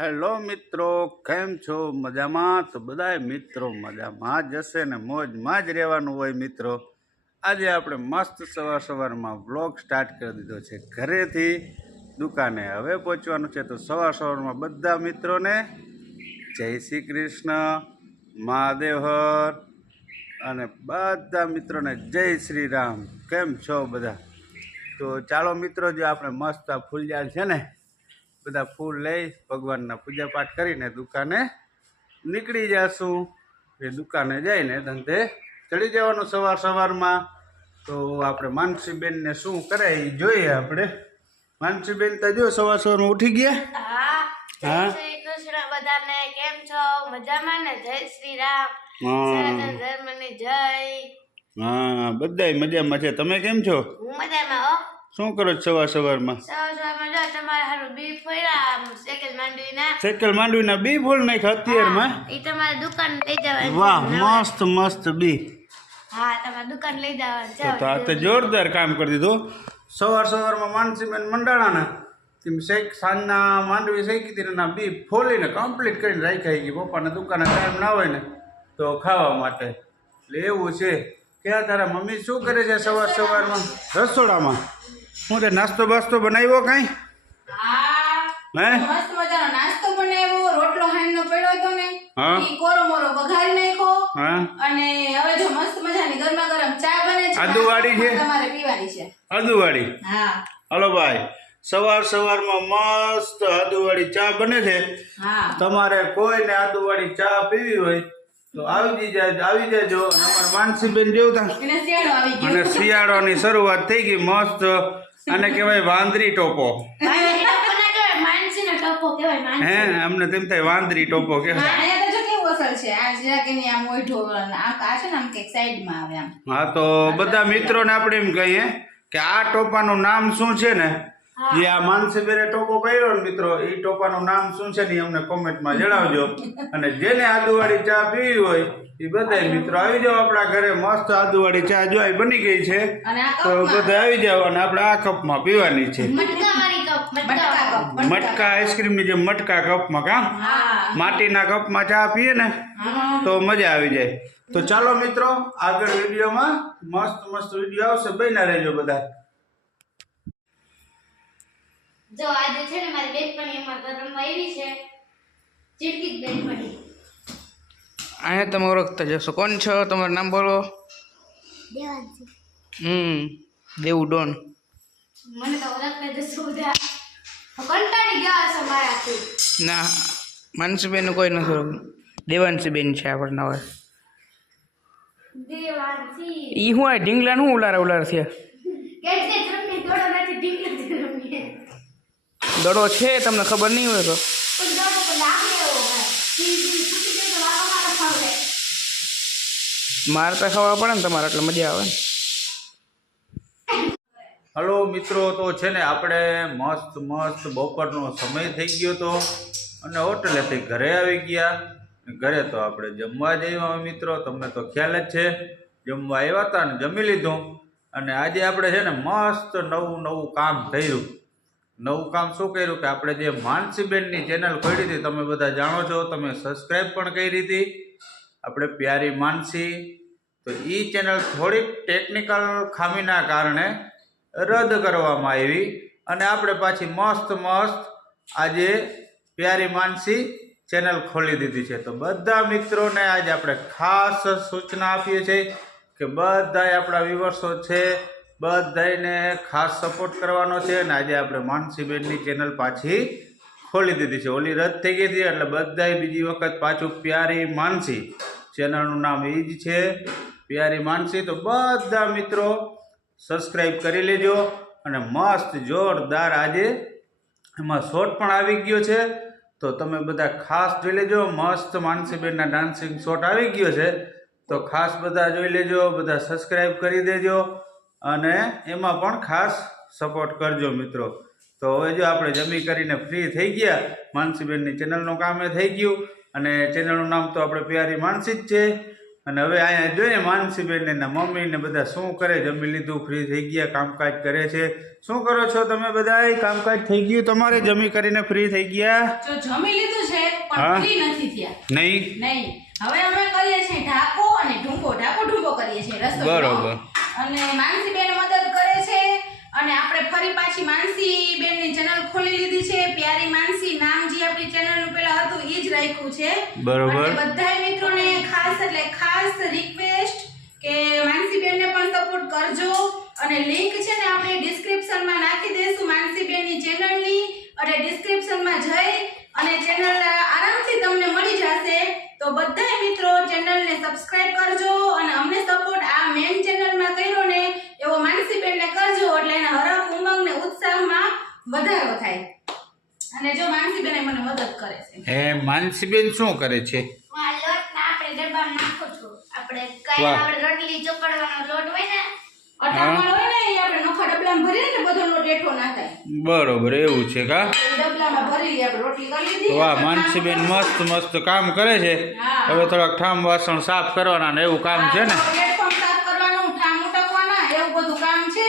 Hello મિત્રો, કેમ છો? મજામાં? તો બધાય મિત્રો મજામાં જ હશે ને મોજમાં જ રહેવાનું હોય મિત્રો. આજે આપણે મસ્ત સવારમાં વ્લોગ સ્ટાર્ટ કરી દીધો છે ઘરેથી દુકાને હવે પહોંચવાનું છે. તો સવારમાં બધા મિત્રોને જય શ્રી કૃષ્ણ, મહાદેવ હર, અને બધા મિત્રોને જય શ્રી રામ. કેમ છો બધા? તો ચાલો મિત્રો, જે આપણે મસ્ત આ ફૂલઝાડ છે ને, બધા ફૂલ લઈ ભગવાનના પૂજા પાઠ કરીને દુકાને નીકળી જશું. એ દુકાને જઈને ધંધે ચડી જવાનું સવારમાં. તો આપણે માનસીબેનને શું કરે એ જોઈએ આપણે. માનસીબેન તો જો સવારમાં ઉઠી ગયા. હા, શ્રી કૃષ્ણ બધાને. કેમ છો? મજામાં ને? જય શ્રી રામ, સનાતન ધર્મની જય. હા, બધાય મજામાં છે. તમે કેમ છો? હું મજામાં હો. શું કરો છો સવારમાં? સવારમાં જો તમારે હારું બી ફોડ્યા સાયકલ માંડવીના બી ફોડ નાખ્યા અત્યારમાં. એ તમારે દુકાન લઈ જવાનું. વાહ, મસ્ત બી. હા, તમારે દુકાન લઈ જવાનું છે. તો આ તો જોરદાર કામ કરી દીધું. સવારમાં માનસીબેન મંડાણાના સાંજના માંડવી શેકી હતી, બી ફોલીને કમ્પ્લીટ કરીને રાખ્યા ગઈ. પપ્પાને દુકાને ટાઈમ ના હોય ને તો ખાવા માટે. એટલે એવું છે. ક્યાં તારા મમ્મી શું કરે છે સવારમાં? રસોડામાં હું તે નાસ્તો બાસ્તો બનાવ્યો કાંઈ? હે, મસ્ત મજાનો નાસ્તો બનાવ્યો. રોટલો હાંડનો પડ્યો હતો ને, ઈ કોરો મોરો વઘારી નાખ્યો. અને હવે જો મસ્ત મજાની ગરમા ગરમ ચા બને છે. આદુવાળી છે, તમારે પીવાની છે. આદુવાળી? હા. હલો ભાઈ, સવારમાં મસ્ત આદુવાળી ચા બને છે. હા, તમારે કોઈને આદુવાળી ચા પીવી હોય તો આવી જાજો. અને અમારા માનસીબેન જેવું એને શિયાળો આવી ગયો. અને શિયાળાની શરૂઆત થઈ ગઈ મસ્ત. આને કહેવાય વાંદરી ટોપો. હે, અમને તેમ થાય વાંદરી ટોપો કહેવાય. અહીંયા તો જો કેવું અસર છે. આ જરા કે આમ ઓઢો આ છે ને આમ કે સાઈડમાં આવે આમ. હા, તો બધા મિત્રોને આપણે એમ કહીએ કે આ ટોપાનું નામ શું છે ને, જે આ માનસીબેને ટોપો કર્યો ને મિત્રો, એ ટોપાનું નામ શું છે ને અમને કોમેન્ટમાં જણાવજો. અને જેને આદુવાળી ચા પીવી હોય એ બધા મિત્રો આવી જાઓ આપણા ઘરે. મસ્ત આદુવાળી ચા જો બની ગઈ છે, તો બધા આવી જાઓ. અને આપણે આ કપમાં પીવાની છે. મટકા આઈસ્ક્રીમની જેમ મટકા કપમાં. કામ માટીના કપમાં ચા પીએ ને તો મજા આવી જાય. તો ચાલો મિત્રો, આગળ વિડીયોમાં મસ્ત વિડીયો આવશે, બન્યા રહેજો બધા. જો આજે છે ને મારી બેનપણી અમારા ઘરમાં આવી છે. ચીટકી બેનપણી. અહીંયા તમે ઓળખતા જશો. કોણ છો? તમારું નામ બોલો. દેવાંશી. દેવું ડોન. મને તો ઓળખતા જશો બધા. કંટાળી ગયા છે મારાથી. ના, માનસીબેનનું કોઈ નથી ઓળખતું. દેવાંશીબેન છે આપણને હવે. દેવાંશી. ઈ હું આ ઢીંગલાનું હું ઉલાર થયા? કેટલે જમી દોડો નથી ઢીંગલા જમી. દડો છે તમને ખબર નહીં હોય તો? પણ દોડો તો લાગે એવો ભાઈ. સીધી ફૂટી જાય તો વાળો મારો ખાવે. મારતા ખાવા પડે ને તમારે, એટલે મજા આવે ને. હલો મિત્રો, તો છે ને આપણે મસ્ત બપોરનો સમય થઈ ગયો તો અને હોટલેથી ઘરે આવી ગયા. ઘરે તો આપણે જમવા જઈએ મિત્રો, તમને તો ખ્યાલ જ છે. જમવા આવ્યા હતા ને જમી લીધું. અને આજે આપણે છે ને મસ્ત નવું કામ કર્યું. નવું કામ શું કર્યું કે આપણે જે માનસીબેનની ચેનલ ખોલી હતી, તમે બધા જાણો છો, તમે સબસ્ક્રાઈબ પણ કરી હતી, આપણે પ્યારી માનસી. તો એ ચેનલ થોડીક ટેકનિકલ ખામીના કારણે રદ કરવામાં આવી. અને આપણે પાછી મસ્ત આજે પ્યારી માનસી ચેનલ ખોલી દીધી છે. તો બધા મિત્રોને આજે આપણે ખાસ સૂચના આપીએ છીએ કે બધાય આપણા વ્યુઅર્સો છે, બધાને ખાસ સપોર્ટ કરવાનો છે. અને આજે આપણે માનસીબેનની ચેનલ પાછી ખોલી દીધી છે. ઓલી રદ થઈ ગઈ હતી એટલે બધાય બીજી વખત પાછું પ્યારી માનસી ચેનલનું નામ એ જ છે, પ્યારી માનસી. તો બધા મિત્રો સબસ્ક્રાઈબ કરી લેજો. અને મસ્ત જોરદાર આજે એમાં શોર્ટ પણ આવી ગયો છે, તો તમે બધા ખાસ જોઈ લેજો. મસ્ત માનસીબેનના ડાન્સિંગ શોર્ટ આવી ગયો છે, તો ખાસ બધા જોઈ લેજો, બધા સબસ્ક્રાઈબ કરી દેજો અને એમાં પણ ખાસ સપોર્ટ કરજો મિત્રો. તો હવે જો આપણે જમી કરીને ફ્રી થઈ ગયા, માનસીબેનની ચેનલનું કામ એ થઈ ગયું. અને ચેનલનું નામ તો આપણે પ્યારી માનસી જ છે. અને હવે અહીંયા જોઈએ માનસીબેન ને એના મમ્મી ને બધા શું કરે, જમી લીધું, ફ્રી થઈ ગયા, કામકાજ કરે છે. શું કરો છો તમે બધા? કામકાજ થઈ ગયું તમારે? જમી કરીને ફ્રી થઈ ગયા? જો જમી લીધું છે હા. પણ ફ્રી નથી થયા. નહીં. હવે અમે કરીએ છીએ ઢાકો અને ઢૂંબો કરીએ છીએ રસોઈનો. બરોબર. અને માનસી બેન મદદ કરે છે અને આપણે ફરી પાછી માનસી બેનની ચેનલ ખોલી લીધી છે. પ્યારી માનસી નામ જે આપણી ચેનલનું પેલા હતું ઈ જ રાખ્યું છે. બરોબર. અને બધાય મિત્રોને ખાસ રિક્વેસ્ટ કે માનસી બેનને પણ સપોર્ટ કરજો અને લિંક છે ને આપણે ડિસ્ક્રિપ્શનમાં નાખી દઈશું માનસી બેનની ચેનલની. અને ડિસ્ક્રિપ્શનમાં જઈ અને ચેનલ આરામથી તમને મળી જશે. તો બધાય મિત્રો ચેનલને સબસ્ક્રાઇબ કરજો અને અમને સપોર્ટ આ મેઇન ચેનલમાં કર્યો ને એવો માનસી બેનને કરજો એટલે એના હરખ ઉમંગ ને ઉત્સાહમાં વધારો થાય. અને જો માનસી બેન મને મદદ કરે છે. માનસીબેન શું કરે છે? આ લોટ ને આપણે ડબ્બામાં નાખો છો. આપણે કઈ વાહ. આપણે રોટલી ચોપડવાનો લોટ હોય ને અટામણ હોય ને એ આપણે નોખા ડબલામાં ભરીએ ને બધો લોટ એઠો ના થાય. બરોબર, એવું છે કા? એ ડબલામાં ભરી લઈએ આપણે રોટલી કરી લીધી. વાહ, માનસીબેન મસ્ત કામ કરે છે. હા. હવે થોડાક ઠામ વાસણ સાફ કરવાના ને એવું કામ છે ને? પ્લેટફોર્મ સાફ કરવાનું, ઠામ ઉટકવાના એવું બધું કામ છે.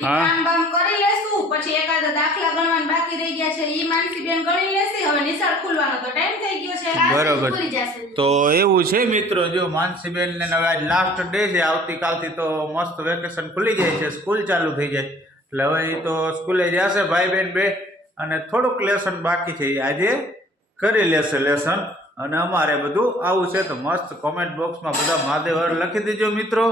ઈ હા. કામ બામ કરી લેશું. પછી એકાદ દાખલા ગણવાના બાકી રહી ગયા છે ઈ માનસી બેન ગણી લેશે. હવે નિશાળ ખુલવાનો તો ટાઈમ થઈ ગયો છે. બરોબર. પૂરી જશે. તો એવું છે મિત્રો, જો માનસીબેન ને હવે આજ લાસ્ટ ડે છે. આવતીકાલથી તો મસ્ત વેકેશન ખુલી જાય છે, સ્કૂલ ચાલુ થઈ જાય. એટલે હવે એ તો સ્કૂલે જશે ભાઈ બહેન બે. અને થોડુંક લેસન બાકી છે એ આજે કરી લેશે લેસન. અને અમારે બધું આવું છે તો મસ્ત કોમેન્ટ બોક્સમાં બધા મહાદેવ હર લખી દેજો મિત્રો.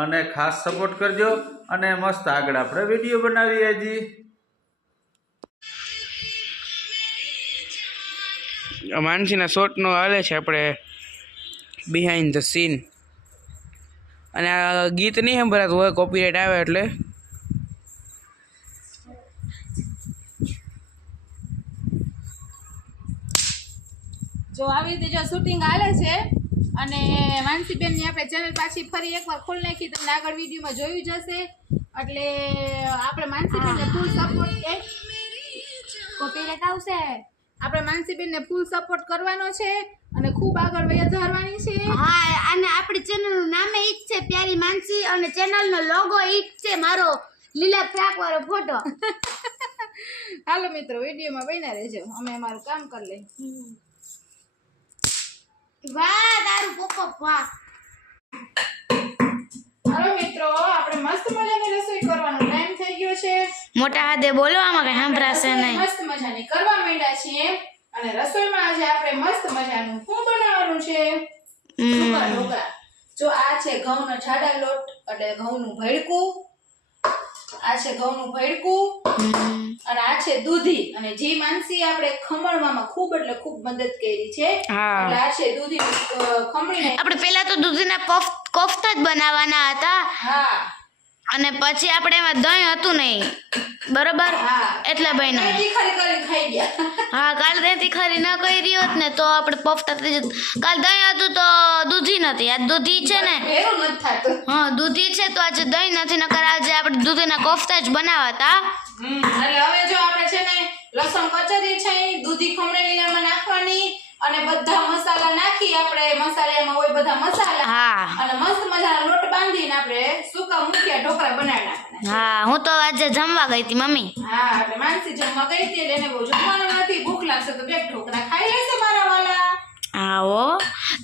અને ખાસ સપોર્ટ કરજો અને મસ્ત આગળ આપણે વિડીયો બનાવીએ હજી. માનસીના શોટનો હાલે છે આપણે બિહાઇન્ડ ધ સીન. અને આ ગીત નહીં સંભળાતું હોય, કોપીરાઇટ આવે એટલે. જો આવી રીતે જો શૂટિંગ હાલે છે અને માનસીબેનની આપણે ચેનલ પાછી ફરી એકવાર ખોલી નાખી. તમને આગળ વિડીયોમાં જોયું જ હશે. એટલે આપણે માનસીબેનને ફૂલ સપોર્ટ કોપીરાઇટ આવશે. આપણે માનસીબેનને ફૂલ સપોર્ટ કરવાનો છે અને ખૂબ આગળ વધારવાની છે. હા, અને આપણી ચેનલ નું નામ ઈ જ છે પ્યારી માનસી અને ચેનલ નો લોગો ઈ જ છે મારો લીલા ફ્રાક વાળો ફોટો. હાલો મિત્રો વિડીયોમાં બન્યા રહેજો, અમે અમારું કામ કરી લઈએ. વાહ તારું પોપપ વાહ. હાલો મિત્રો આપણે મસ્ત મજાની રસોઈ કરવાનો ટાઈમ થઈ ગયો છે. મોટા હાથે બોલો, આમાં કઈ સાંભળાશે નહીં. મસ્ત મજાની કરવા માંડ્યા છીએ અને રસોઈમાં આજે આપણે મસ્ત મજાનું શું બનાવવાનું છે? સૂકા ઢોકળા. જો આ છે ઘઉંનો જાડા લોટ એટલે ઘઉંનું ભેળકું. આ છે ઘઉંનું ભેળકું અને આ છે દૂધી. અને જે માનસી આપણે ખમણવામાં ખૂબ એટલે ખૂબ મદદ કરી છે. હા. એટલે આ છે દૂધી ખમણીને. આપણે પહેલા તો દૂધીના કોફતા જ બનાવવાના હતા હા અને પછી આપણે એમાં દહીં હતું નહીં, બરોબર? હા. એટલે બન્યું. તીખારી કરીને ખાઈ ગયા. હા, કાલ દહીં તીખારી ન કરી હોત ને તો આપણે કોફતા થઈ જત. કાલ દહીં હતું તો દૂધી નથી. આ દૂધી છે ને, ભેરું નથી થાતું. હા દૂધી છે તો આજે દહીં નથી, નકર આજે આપણે દૂધીના કોફતા જ બનાવતા. એટલે હવે જો આપણે છે ને લસણ કચરી છે ઈ દૂધી ખમણેલી એમાં નાખવાની અને બધા મસાલા નાખી. આપણે મસાલામાં હોય બધા મસાલા હા અને મસ્ત મજાનો લોટ બાંધીને આપણે સૂકા મુઠિયા ઢોકળા બનાવી નાખવાના. હા, હું તો આજે જમવા ગઈ હતી મમ્મી. હા એટલે માનસી જમવા ગઈ હતી એટલે એને બહુ જમવાનું નથી. ભૂખ લાગશે તો બે ઢોકળા ખાઈ લેશે મારા વાલા. હા હો,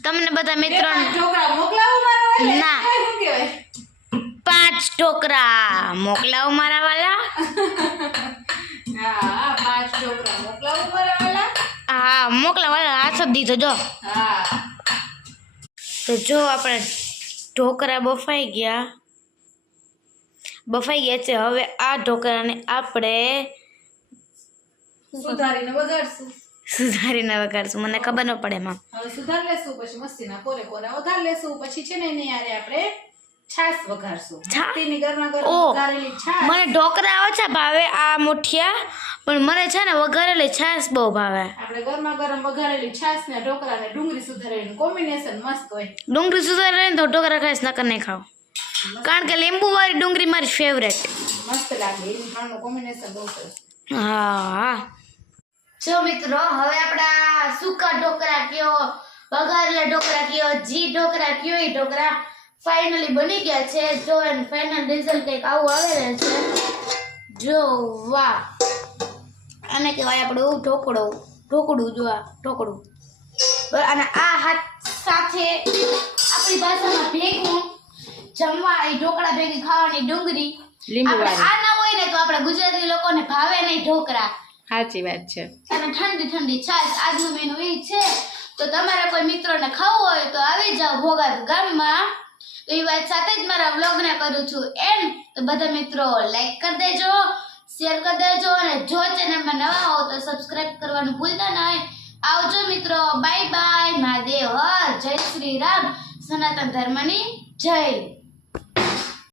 તમને બધા બે મિત્રો પાંચ ઢોકળા મોકલાવું મારા વાલા? ના. શું કહેવાય? 5 ઢોકળા મોકલાવો મારા વાલા. હા 5 ઢોકળા મોકલાવું મારા વાલા. હા મોકલાવો, હાથ જ દીધો જો. હા તો જો આપણે ઢોકળા બફાઈ ગયા છે. હવે આ ઢોકળાને આપણે સુધારીને વઘારશું. સુધારીને વઘારશું. મને ખબર ન પડે એમાં. હવે સુધાર લેશું પછી મસ્તીના કોરે વઘાર લેશું. પછી છે ને એની યારે આપણે છાશ વઘારશું. છા- મસ્તીની ગરમા ગરમ ઓહ, વઘારેલી છાશ. મને ઢોકળા ઓછા ભાવે આ મુઠિયા, પણ મને છે ને વઘારેલી છાશ બહુ ભાવે. આપણે ગરમા ગરમ વઘારેલી છાશ ને ઢોકળા ને ડુંગળી સુધારેલું કોમ્બિનેશન મસ્ત હોય. ડુંગળી સુધારે ને તો ઢોકળા ખાઈશ, નકર નહીં ખાવ. કારણ કે લીંબુ વાળી ડુંગળી મારી ફેવરેટ. મસ્ત લાગે. એનું ત્રણનું કોમ્બિનેશન બહુ સરસ. હા જો મિત્રો, હવે આપણા સૂકા ઢોકળા કયો વઘારેલા ઢોકળા કયો જી ઢોકળા કયો એ ઢોકળા ફાઇનલી બની ગયા છે જો એનું ફાઇનલ રિઝલ્ટ કંઈક આવું આવેલું છે જો વાહ આને કહેવાય આપણું ઢોકળું જો આ ઢોકળું અને આ હાથ સાથે આપણી ભાષામાં ભેગું જમવા એ ઢોકળા ભેગી ખાવાની ડુંગળી આપણે આ ના હોય ને તો આપણા ગુજરાતી લોકોને ભાવે નહીં ઢોકળા સાચી વાત છે અને ઠંડી ઠંડી છાશ આજનું મેનુ એ છે તો તમારા કોઈ મિત્રોને ખાવું હોય તો આવી જાઓ ભોગાત ગામમાં તો એ વાત સાથે જ મારા વ્લોગને કરું છું એમ તો બધા મિત્રો લાઈક કરી દેજો શેર કરી દેજો અને જો ચેનલમાં નવા હો તો સબસ્ક્રાઇબ કરવાનું ભૂલતા નહીં આવજો મિત્રો બાય બાય મહાદેવ હર જય શ્રી રામ સનાતન ધર્મની જય